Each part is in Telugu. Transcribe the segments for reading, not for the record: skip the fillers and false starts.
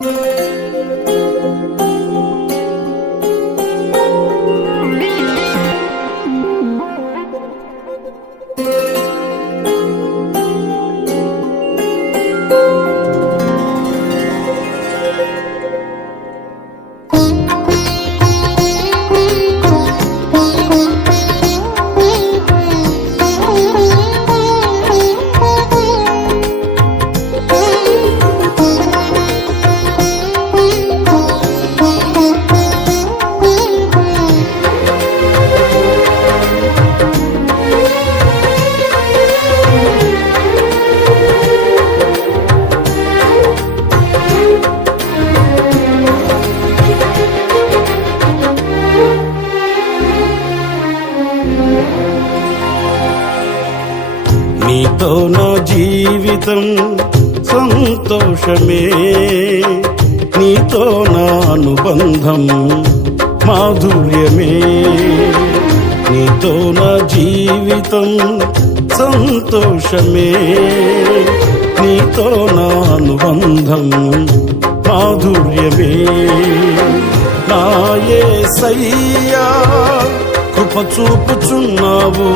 నీతో నా జీవితం సంతోషమే, నీతో నా అనుబంధం మాధుర్యమే. నీతో నా జీవితం సంతోషమే, నీతో నా అనుబంధం మాధుర్యమే. నా యేసయ్యా కృప చూపుచున్నావు,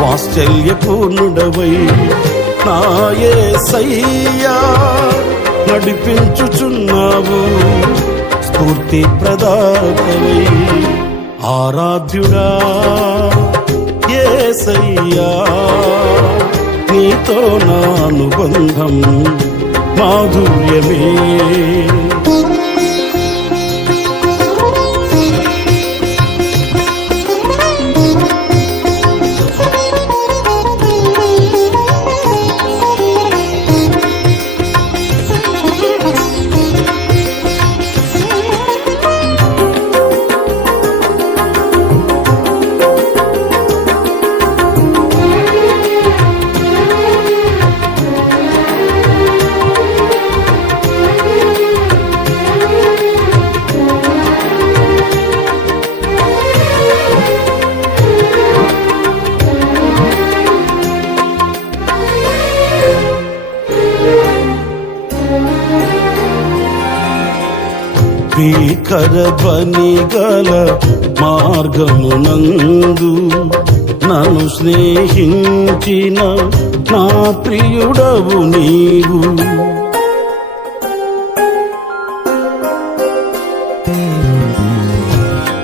వాత్సల్యపూర్ణుడవై. నా యేసయ్యా నడిపించుచున్నావు, స్ఫూర్తి ప్రదాతవై. ఆరాధ్యుడా యేసయ్యా, నీతో నా అనుబంధం మాధుర్యమే. భీకర ధ్వని గల మార్గమునందు నన్ను స్నేహించిన నా ప్రియుడవు నీవు.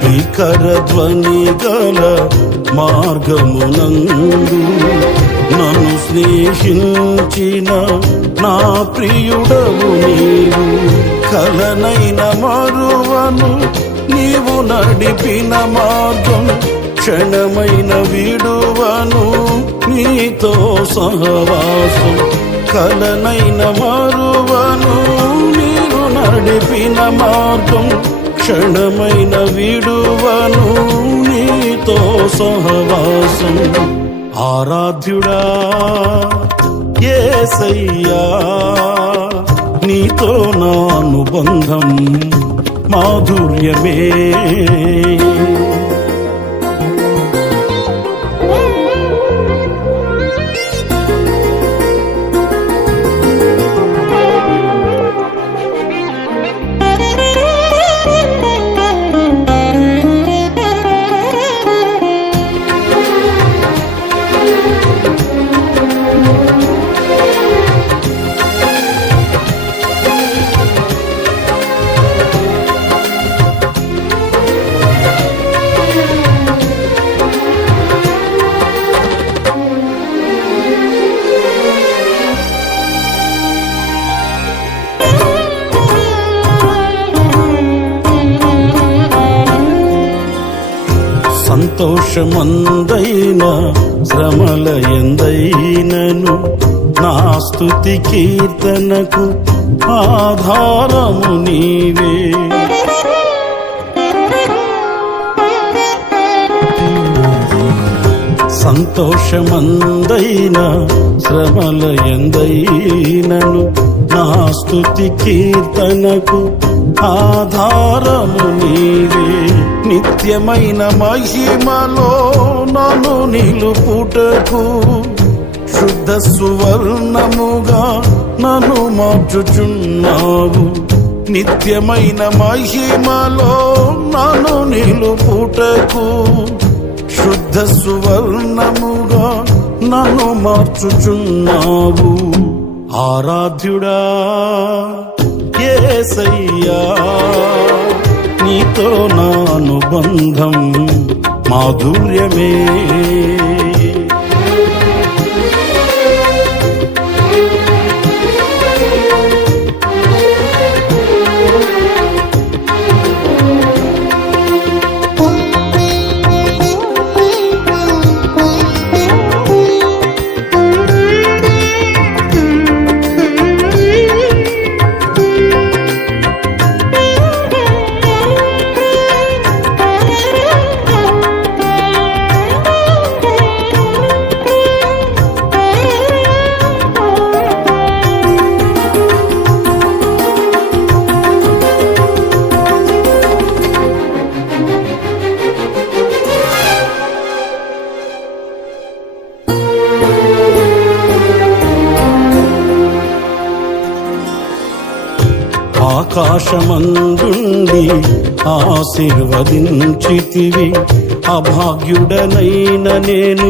భీకర ధ్వని గల మార్గమునందు నన్ను స్నేహించిన నా ప్రియుడవు నీవు. కలనైన మరువను నీవు నడిపిన మార్గం, క్షణమైన విడువను నీతో సహవాసం. కలనైన మరువను నీవు నడిపిన మార్గం, క్షణమైన విడువను నీతో సహవాసం. ఆరాధ్యుడా యేసయ్యా, నీతో నా అనుబంధం మాధుర్యమే. సంతోషమందైన శ్రమల ఎందైనను నా స్తుతి కీర్తనకు ఆధారము నీవే. సంతోషమందైన శ్రమల ఎందైనను నా స్తుతి కీర్తనకు ఆధారము నీవే. నిత్యమైన మహిమలో నన్ను నిలుపుటకు శుద్ధ సువర్ణముగా నన్ను మార్చుచున్నావు. నిత్యమైన మహిమలో నన్ను నిలుపుటకు శుద్ధ సువర్ణముగా నన్ను మార్చుచున్నావు. ఆరాధ్యుడా యేసయ్యా, నీతో నా అనుబంధం మాధుర్యమే. ఆకాశమందుండి ఆశీర్వదించితివి, అభాగ్యుడనైన నేను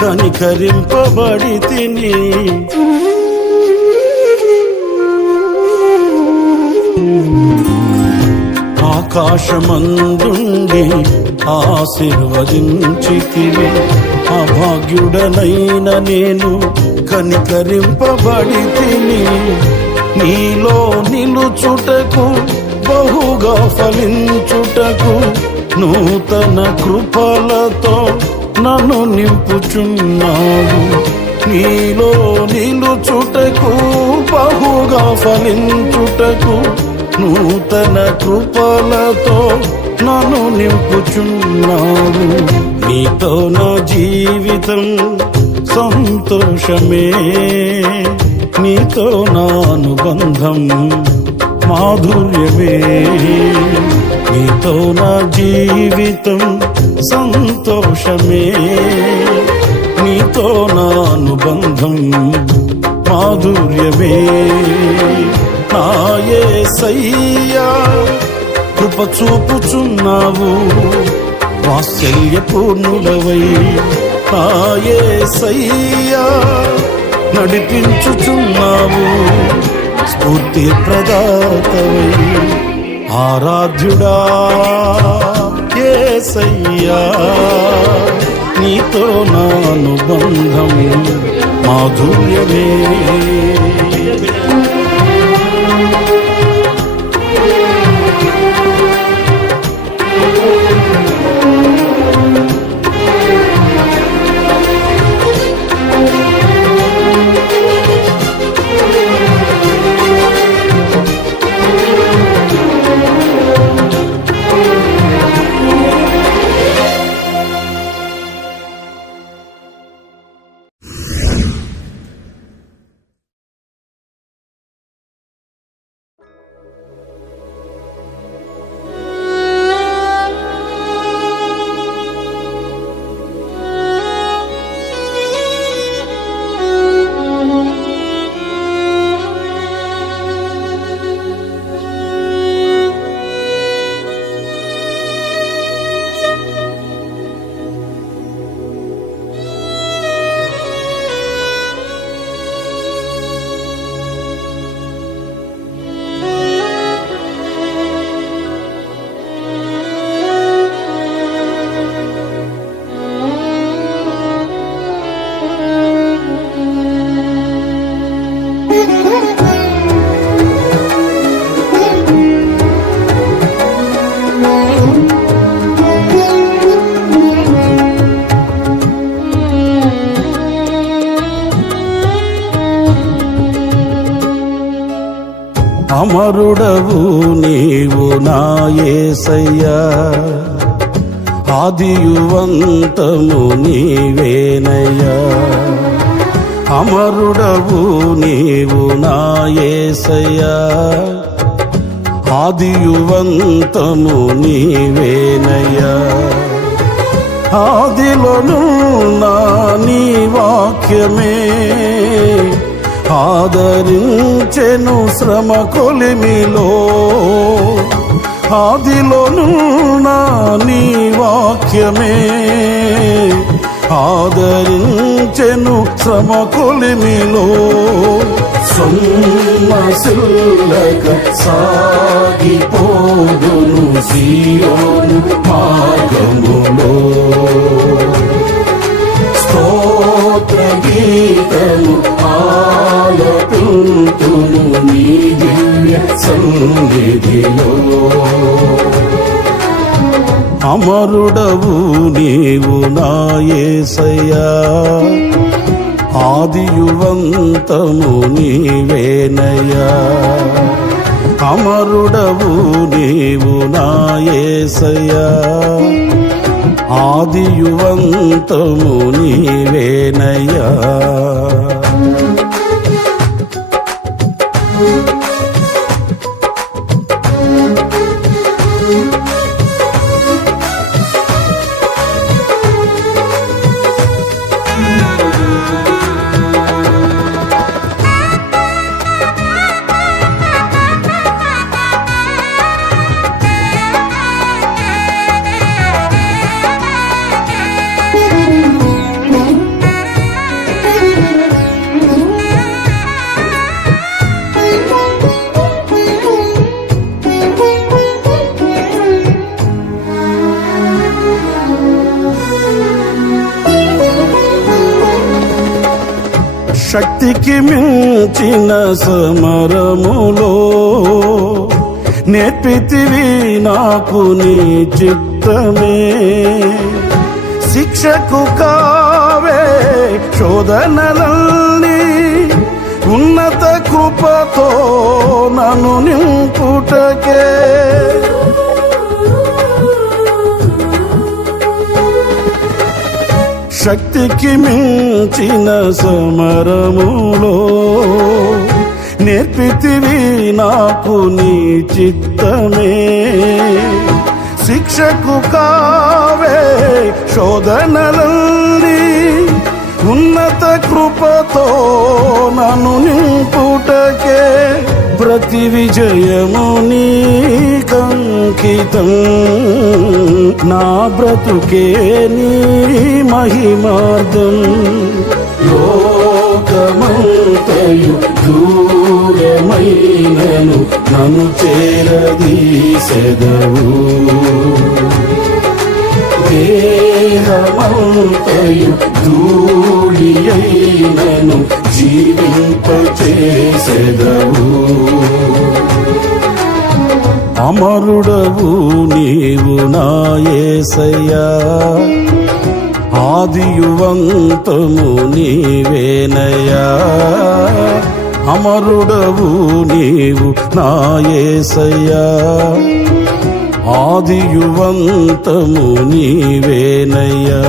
కనికరింపబడితిని. ఆకాశమందుండి ఆశీర్వదించితివి, అభాగ్యుడనైన నేను కనికరింపబడితిని. నీలో నిలుచుటకు బహుగా ఫలించుటకు నూతన కృపలతో నన్ను నింపుచున్నావు. నీలో నిలుచుటకు బహుగా ఫలించుటకు నూతన కృపలతో నన్ను నింపుచున్నావు. నీతో నా జీవితం సంతోషమే, నీతో నా అనుబంధం మాధుర్యమే. నీతో నా జీవితం సంతోషమే, నీతో నా అనుబంధం మాధుర్యమే. నా యేసయ్యా కృప చూపుచున్నావు, వాత్సల్యపూర్ణుడవై. నా యేసయ్యా నడిపించుచున్నావు, స్ఫూర్తి ప్రదాతవై. ఆరాధ్యుడా యేసయ్యా, నీతో నా అనుబంధం మాధుర్యమే. అమరుడవు నీవు నా యేసయ్యా, ఆదియువంతము నీవేనయ్యా. అమరుడవు నీవు నా యేసయ్యా, ఆదియువంతము నీవేనయ్యా. ఆదిలోనున్న నీ వాక్యమే ఆదరించెను శ్రమ కొలిమిలో, ఆదిలోనున్న నీ వాక్యమే ఆదరించెను శ్రమ కొలిమిలో. సొమ్మసిల్లక సాగిపోదును సీయోను మార్గములో, స్తోత్ర గీతము ఆలపింతును నీ దివ్య సన్నిధిలో. అమరుడవు నీవు నా యేసయ్యా, ఆదియువంతము నీవేనయ్యా. అమరుడవు నీవు నా యేసయ్యా, ఆదియువంతము నీవేనయ్యా. శక్తికి మించిన సమరములో నేర్పితివి నాకు నీ చిత్తమే. శిక్షకు కావే శోధనలన్నీ, ఉన్నత కృపతో నన్ను నింపుటకే. శక్తికి మించిన సమరములో నేర్పితివి నాకు నీ చిత్తమే. శిక్షకు కావే శోధనలన్నీ, ఉన్నత కృపతో నన్ను నింపుటకే. ప్రతి విజయము నీకంకితం, నా బ్రతుకే నీ మహిమార్థం. లోకమంతయు దూరమైనను నన్ను చేరదీసెదవు, దేహమంతయు ధూళి అయినను జీవింపచేసెదవు. అమరుడవు నీవు నా యేసయ్యా, ఆదియువంతము నీవేనయ్యా. అమరుడవు నీవు నా యేసయ్యా, ఆదియువంతము నీవేనయ్యా.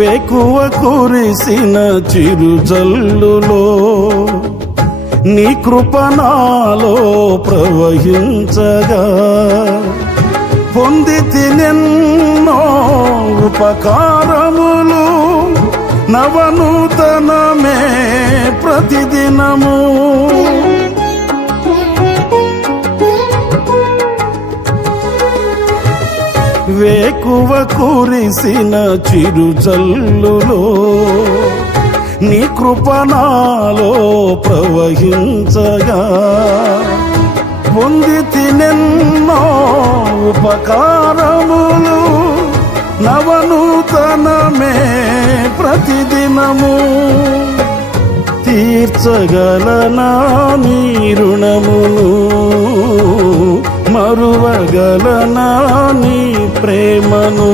వేకువ కురిసిన చిరుజల్లులో నీ కృప నాలో ప్రవహించగా, పొందితి నిన్నో ఉపకారములు, నవనూతనమే ప్రతిదినము. వేకువ కురిసిన చిరుజల్లులో నీ కృప నాలో ప్రవహించగా, పొందితి నిన్నో ఉపకారములు, నవనూతనమే ప్రతిదినము. తీర్చగలనా నీ రుణమును, మరువగలనా నీ ప్రేమను.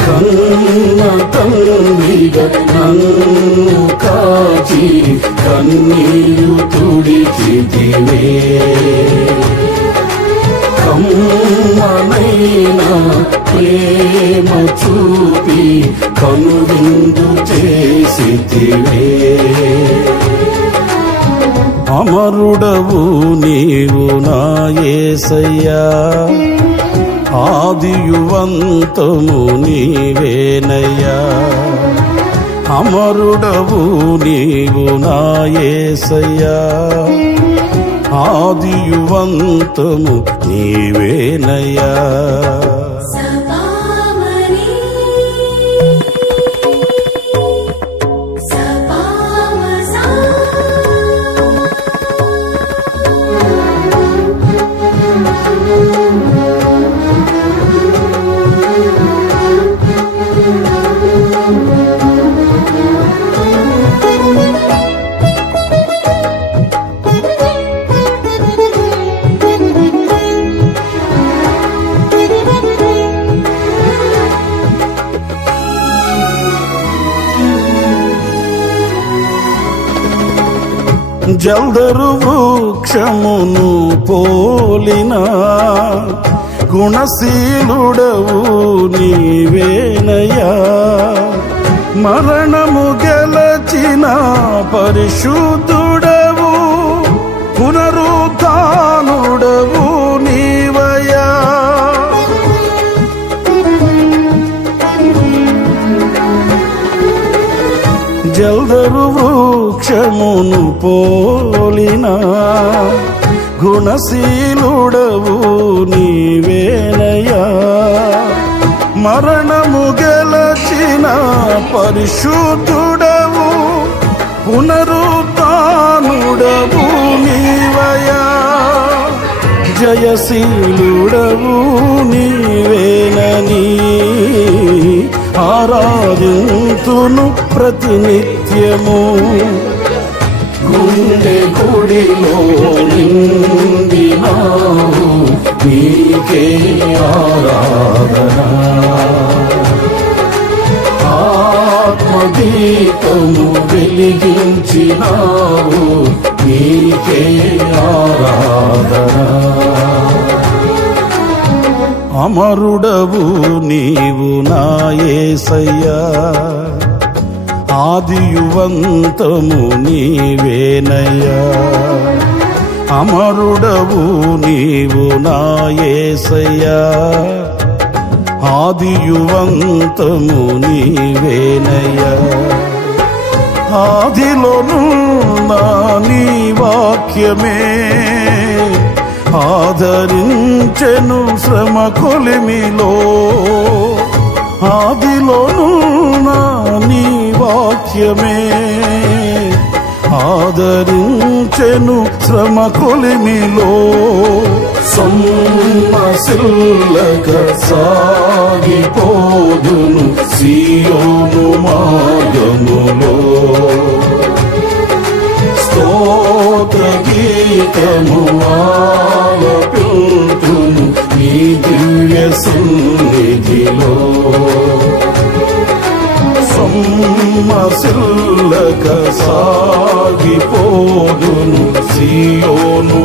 కన్న తండ్రిగా నన్ను కాచి కన్నీరు తుడిచితివే కమ్మనైనా ప్రేమ చూపి కనువిందు చేసితివే అమరుడవు నీవు నా యేసయ్యా ఆదియువంతము నీవేనయ్యా అమరుడవు నీవు నా యేసయ్యా ఆదియువంతము నీవేనయ్యా జల్దరు వృక్షమును పోలిన గుణశీలుడవు నీవేనయ్యా మరణము గెలచిన పరిశుద్ధుడవు పునరుద్ధానుడవు నీవయ్యా జల్దరు వృక్షమును పోలిన గుణశీలుడవు నీవేనయ్యా మరణము గెలచిన పరిశుద్ధుడవు పునరుద్ధానుడవు నీవయ్యా జయశీలుడవు నీవేనని ఆరాధింతును ప్రతినిత్యము గుండె గుడిలో నిండినావు నీకే ఆరాధన ఆత్మదీపము వెలిగించినావు నీకే ఆరాధన అమరుడవు నీవు నా యేసయ్యా ఆదియువంతము నీవేనయ్యా అమరుడవు నీవు నా యేసయ్యా ఆదియువంతము నీవేనయ్యా ఆదిలోనున్న నీ వాక్యమే ఆదరించెను శ్రమ కొలిమిలో ఆదిలోను నీ వాక్యమే ఆదరించెను శ్రమ కొలిమిలో సొమ్మసిల్లక సాగిపోదును సియోను మార్గములో స్తోత్ర గీతము ఆలపింతును నీ దివ్య సన్నిధిలో సొమ్మసిల్లక సాగిపోదును సియోను